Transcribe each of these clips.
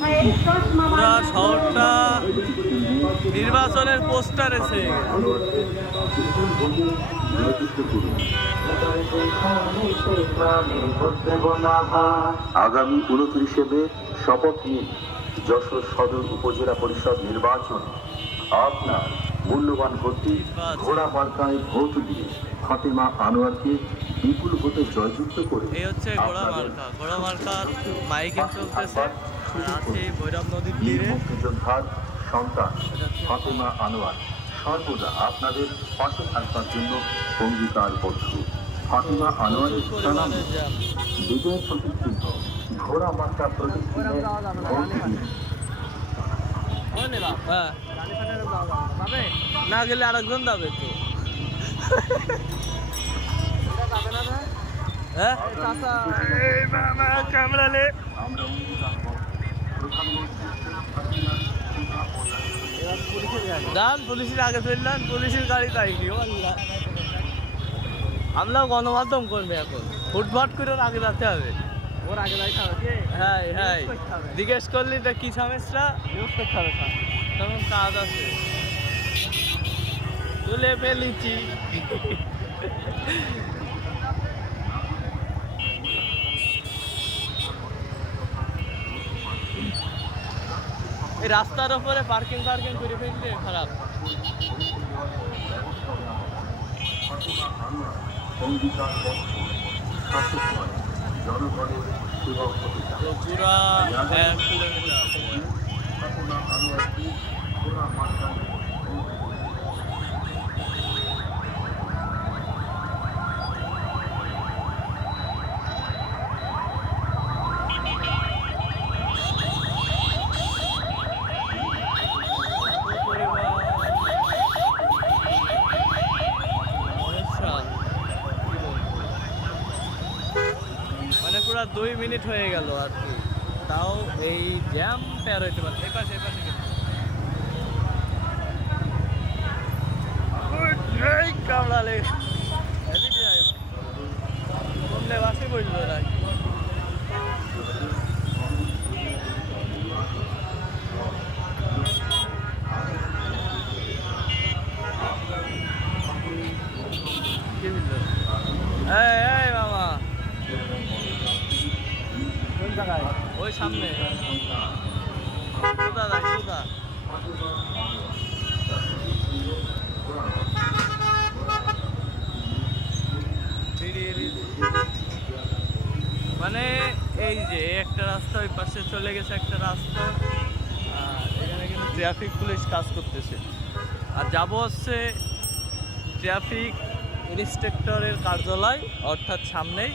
পুরা শহরটা নির্বাচনের পোস্টার এসে আগামী উনত্রিশে মে শপথ নিন। যশোর সদর উপজেলা পরিষদ নির্বাচন। আপনার মূল্যবান ভোটটি ঘোড়া মার্কায় ভোট দিয়ে ফাতেমা আনোয়ারকে বিপুল ভোটে জয়যুক্ত করে এই হচ্ছে ঘোড়া মার্কা। ঘোড়া মার্কার মাইকিং চলতেছে আছে ভৈরব নদীর তীরে। মুক্তিযোদ্ধার সন্তান ফাতেমা আনোয়ার। সর্বদা আপনাদের পাশে থাকবার জন্য অঙ্গীকারবদ্ধ ফাতেমা আনোয়ারের সালাম বিজয় প্রতীক চিহ্ন ঘোড়া মার্কা প্রতীক চিহ্নে হ্যাঁ। না গেলে আরেকজন যাবে তো। হ্যাঁ? কামড়ালে পুলিশের আগে ফেললেন পুলিশের গাড়ি আল্লাহ আমরাও গণমাধ্যম করবে এখন। ফুটফাট করে আগে যেতে হবে। ওর আগে হবে হ্যাঁ হ্যাঁ। জিজ্ঞেস করলি এটা কি সমস্যা? নিউজ করতে হবে স্যার। তখন কাজ আছে। তুলে ফেলেছি। এই রাস্তার উপরে পার্কিং পার্কিং করে ফেললে খারাপ। পুরা এক কিলোমিটার ফাতেমা আনোয়ারকে ঘোড়া মার্কায় ভোট দিন। মানে পুরো দুই মিনিট হয়ে গেল আর কি। তাও এই জ্যাম পেয়ার হইতে পারে। এই পাশে এই পাশে গেলে। এই কামড়ালে বাসে বসল না কি ওই সামনে। মানে এই যে একটা রাস্তা ওই পাশে চলে গেছে একটা রাস্তা এখানে কিন্তু ট্রাফিক পুলিশ কাজ করতেছে। আর যাব হচ্ছে ট্রাফিক ইন্সপেক্টরের কার্যালয়, অর্থাৎ সামনেই।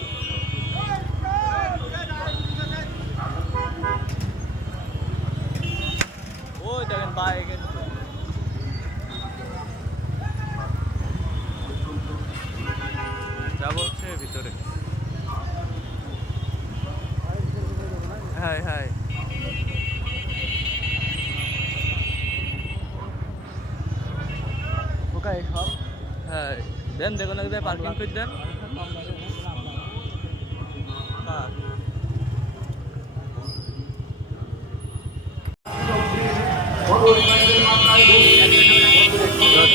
ওই দেখেন বাইক যাব হচ্ছে ভিতরে। হ্যাঁ হ্যাঁ সব। হ্যাঁ দেন দেখুন পার্কিং করে দেন।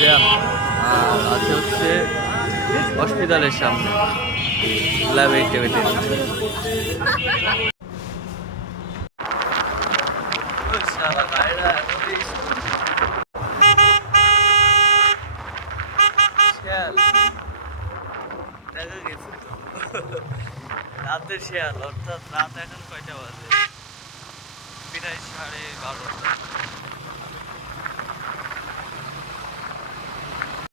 জ্যাম আর আছে হচ্ছে হসপিটালের সামনে ল্যাব রাতের শেয়াল, অর্থাৎ রাত এখন কয়টা বাজে? প্রায় সাড়ে বারোটা।